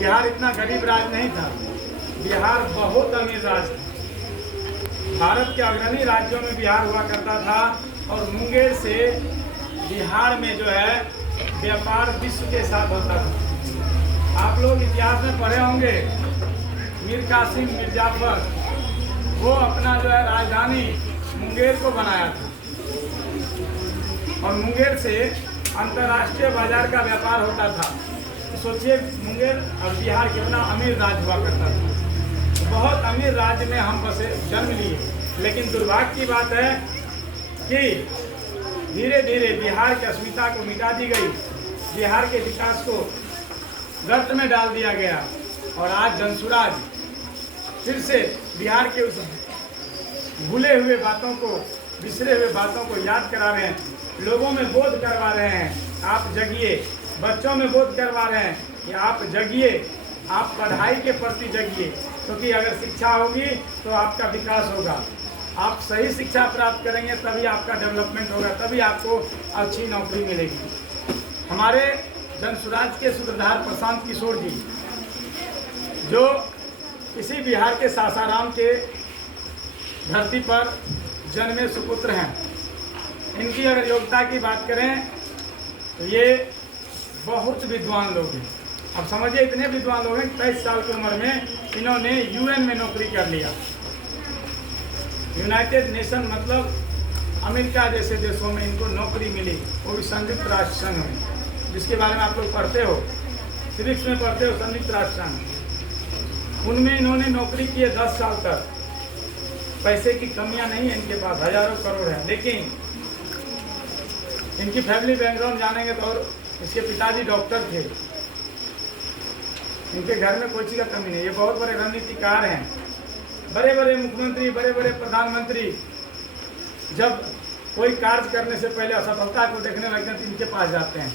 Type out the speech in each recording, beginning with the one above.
बिहार इतना गरीब राज्य नहीं था, बिहार बहुत अमीर राज्य था। भारत के अग्रणी राज्यों में बिहार हुआ करता था और मुंगेर से बिहार में जो है व्यापार विश्व के साथ होता था। आप लोग इतिहास में पढ़े होंगे, मीर कासिम मिर्जाफर वो अपना जो है राजधानी मुंगेर को बनाया था और मुंगेर से अंतर्राष्ट्रीय बाजार का व्यापार होता था। तो सोचिए मुंगेर और बिहार कितना अमीर राज्य हुआ करता था। बहुत अमीर राज्य में हम बसे जन्म लिए, लेकिन दुर्भाग्य की बात है कि धीरे धीरे बिहार की अस्मिता को मिटा दी गई, बिहार के विकास को गर्त में डाल दिया गया और आज जनसुराज फिर से बिहार के उस भूले हुए बातों को, बिसरे हुए बातों को याद करा रहे हैं, लोगों में बोध करवा रहे हैं। आप जगिए, बच्चों में बोध करवा रहे हैं कि आप जगिए, आप पढ़ाई के प्रति जगिए, क्योंकि अगर शिक्षा होगी तो आपका विकास होगा। आप सही शिक्षा प्राप्त करेंगे तभी आपका डेवलपमेंट होगा, तभी आपको अच्छी नौकरी मिलेगी। हमारे जनसुराज के सूत्रधार प्रशांत किशोर जी, जो इसी बिहार के सासाराम के धरती पर जन्मे सुपुत्र हैं, इनकी अगर योग्यता की बात करें तो ये बहुत विद्वान लोग हैं। अब समझिए इतने विद्वान लोग हैं, 23 साल की उम्र में इन्होंने यूएन में नौकरी कर लिया। यूनाइटेड नेशन मतलब अमेरिका जैसे देशों में इनको नौकरी मिली, वो भी संयुक्त राष्ट्र संघ में, जिसके बारे में आप लोग पढ़ते हो, सिविक्स में पढ़ते हो, संयुक्त राष्ट्र संघ। उनमें इन्होंने नौकरी की है 10 साल तक। पैसे की कमियां नहीं है इनके पास, हजारों करोड़ है, लेकिन इनकी फैमिली बैकग्राउंड जानेंगे तो, और इसके पिताजी डॉक्टर थे, इनके घर में कोई चीज़ का कमी नहीं। ये बहुत बड़े रणनीतिकार हैं, बड़े बड़े मुख्यमंत्री, बड़े बड़े प्रधानमंत्री जब कोई कार्य करने से पहले असफलता को देखने लगते हैं तो इनके पास जाते हैं,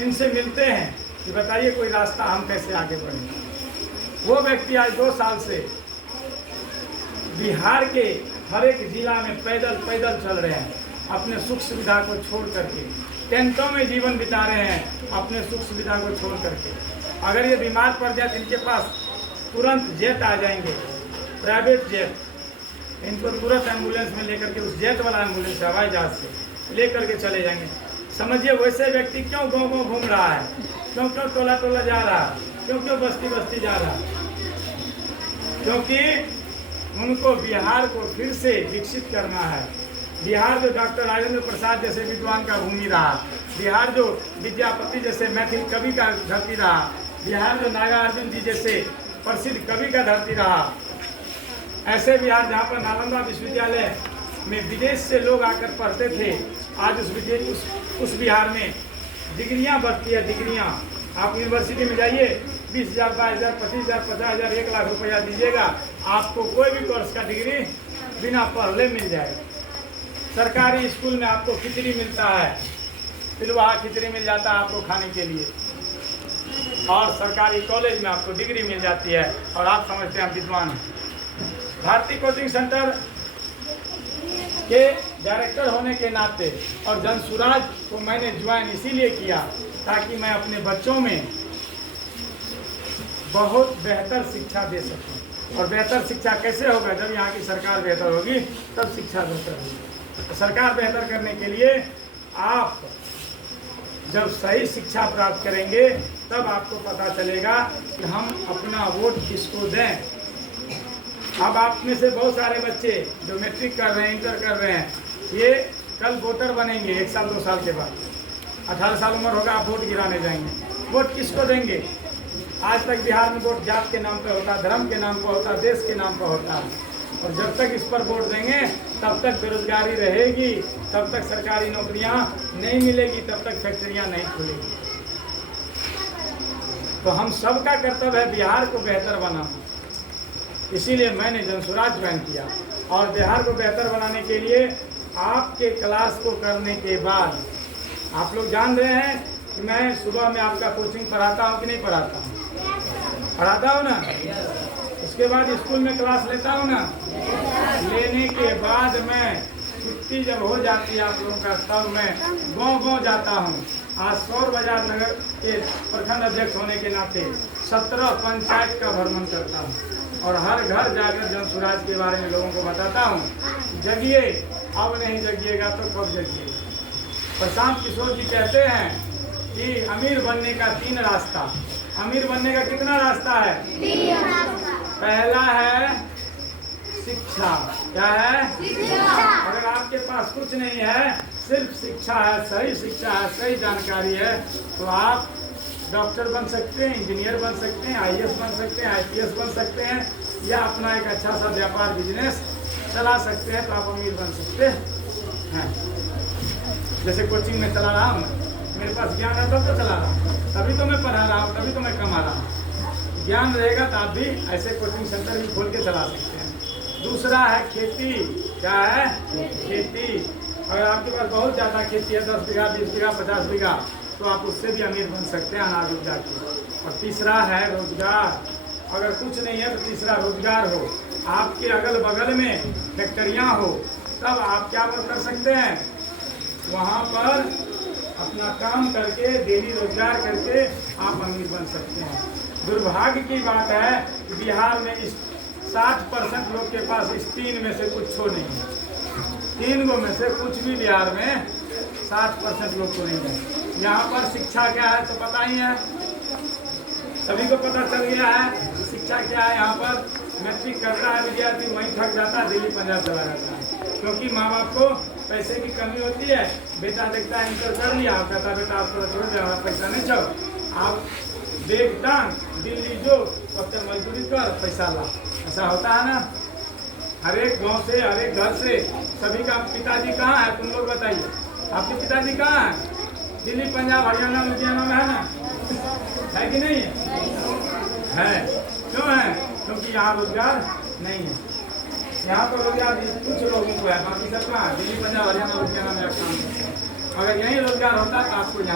इनसे मिलते हैं कि बताइए कोई रास्ता हम कैसे आगे बढ़ें। वो व्यक्ति आज 2 साल से बिहार के हर एक जिला में पैदल पैदल चल रहे हैं, अपने सुख सुविधा को छोड़ करके टेंटों में जीवन बिता रहे हैं, अपने सुख सुविधा को छोड़ करके। अगर ये बीमार पड़ जाए तो इनके पास तुरंत जेट आ जाएंगे, प्राइवेट जेट, इनको तुरंत एम्बुलेंस में लेकर के, उस जेट वाला एम्बुलेंस हवाई जहाज से लेकर के चले जाएंगे। समझिए वैसे व्यक्ति क्यों गाँव गाँव घूम रहा है, क्यों क्यों टोला टोला जा रहा है, क्यों क्यों बस्ती बस्ती जा रहा है? क्योंकि उनको बिहार को फिर से विकसित करना है। बिहार जो डॉक्टर राजेंद्र प्रसाद जैसे विद्वान का भूमि रहा, बिहार जो विद्यापति जैसे मैथिल कवि का धरती रहा, बिहार जो नागार्जुन जी जैसे प्रसिद्ध कवि का धरती रहा, ऐसे बिहार जहाँ पर नालंदा विश्वविद्यालय में विदेश से लोग आकर पढ़ते थे, आज उस बिहार में डिग्रियाँ बढ़ती है, डिग्रियाँ। आप यूनिवर्सिटी में जाइए, 20,000, 22,000, 25,000, 50,000, 1 लाख रुपया दीजिएगा, आपको कोई भी कोर्स का डिग्री बिना पढ़े मिल जाएगा। सरकारी स्कूल में आपको खिचड़ी मिलता है, पिलवा खिचड़ी मिल जाता है आपको खाने के लिए, और सरकारी कॉलेज में आपको डिग्री मिल जाती है और आप समझते हैं हम विद्वान हैं। भारतीय कोचिंग सेंटर के डायरेक्टर होने के नाते और जनसुराज को मैंने ज्वाइन इसीलिए किया ताकि मैं अपने बच्चों में बहुत बेहतर शिक्षा दे सकूं। और बेहतर शिक्षा कैसे होगा? जब यहाँ की सरकार बेहतर होगी तब शिक्षा बेहतर होगी। तो सरकार बेहतर करने के लिए आप जब सही शिक्षा प्राप्त करेंगे तब आपको पता चलेगा कि हम अपना वोट किसको दें। अब आप में से बहुत सारे बच्चे जो मैट्रिक कर रहे हैं, इंटर कर रहे हैं, ये कल वोटर बनेंगे 1 साल 2 साल के बाद। 18 साल उम्र होगा, आप वोट गिराने जाएंगे। वोट किसको देंगे? आज तक बिहार में वोट जात के नाम पे होता, धर्म के नाम पर होता, देश के नाम पर होता है। और जब तक इस पर वोट देंगे तब तक बेरोजगारी रहेगी, तब तक सरकारी नौकरियां नहीं मिलेगी, तब तक फैक्ट्रियां नहीं खुलेगी। तो हम सबका कर्तव्य है बिहार को बेहतर बनाना। इसीलिए मैंने जनसुराज ज्वाइन किया। और बिहार को बेहतर बनाने के लिए आपके क्लास को करने के बाद, आप लोग जान रहे हैं कि मैं सुबह में आपका कोचिंग पढ़ाता हूँ कि नहीं पढ़ाता हूँ? पढ़ाता हूँ ना। उसके बाद स्कूल में क्लास लेता हूँ ना। लेने के बाद मैं छुट्टी जब हो जाती है आप लोगों का, तब मैं गाँव गाँव जाता हूँ। आज सौर बाजार नगर के प्रखंड अध्यक्ष होने के नाते 17 पंचायत का भ्रमण करता हूँ और हर घर जाकर जन स्वराज के बारे में लोगों को बताता हूँ। जगिए, अब नहीं जगिएगा तो कब जगिएगा। प्रशांत किशोर जी कहते हैं कि अमीर बनने का 3 रास्ता। अमीर बनने का कितना रास्ता है? 3 रास्ता। पहला है शिक्षा। क्या है? शिक्षा। अगर आपके पास कुछ नहीं है, सिर्फ शिक्षा है, सही शिक्षा है, सही जानकारी है, तो आप डॉक्टर बन सकते हैं, इंजीनियर बन सकते हैं, आईएएस बन सकते हैं, आईपीएस बन सकते हैं, या अपना एक अच्छा सा व्यापार बिजनेस चला सकते हैं, तो आप अमीर बन सकते हैं। जैसे कोचिंग में चला रहा हूँ, मेरे पास ज्ञान है तब तो चला रहा हूँ, तभी तो मैं पढ़ा रहा हूँ, तभी तो मैं कमा रहा हूँ। ज्ञान रहेगा तो आप भी ऐसे कोचिंग सेंटर भी खोल के चला सकते हैं। दूसरा है खेती। क्या है? खेती। अगर आपके पास बहुत ज़्यादा खेती है, 10 बीघा, 20 बीघा, 50 बीघा, तो आप उससे भी अमीर बन सकते हैं अनाज उपजा के। और तीसरा है रोजगार। अगर कुछ नहीं है तो तीसरा रोजगार हो, आपके अगल बगल में फैक्ट्रियाँ हो, तब आप क्या कर सकते हैं? वहाँ पर अपना काम करके, डेली रोजगार करके आप अमीर बन सकते हैं। दुर्भाग्य की बात है कि बिहार में इस 60% लोग के पास इस 3 में से कुछ हो नहीं है। 3 गो में से कुछ भी बिहार में 60% लोग को नहीं है। यहाँ पर शिक्षा क्या है तो पता ही है, सभी को पता चल गया है। शिक्षा क्या है? यहाँ पर मैट्रिक करता है विद्यार्थी, वहीं थक जाता है, दिल्ली पंजाब चला जाता है, क्योंकि माँ बाप को पैसे की कमी होती है। बेटा देखता है इंटर कर लिया, कहता है बेटा आपको छोड़ दे, हमारा पैसा नहीं छोड़, आप बेग टांग दिल्ली जो वक्त मजदूरी कर, पैसा ला। ऐसा होता है ना? हर एक गाँव से, हर एक घर से सभी का पिताजी कहाँ है? तुम लोग बताइए, आपके पिताजी कहाँ है? दिल्ली पंजाब हरियाणा लुधियाना में है ना? है कि नहीं है? क्यों है? क्योंकि यहाँ रोजगार नहीं है। यहाँ पर रोजगार कुछ लोगों को है, बाकी सब कहाँ? दिल्ली पंजाब हरियाणा लुधियाना में काम करते हैं। अगर यही रोजगार होता तो आपको यहाँ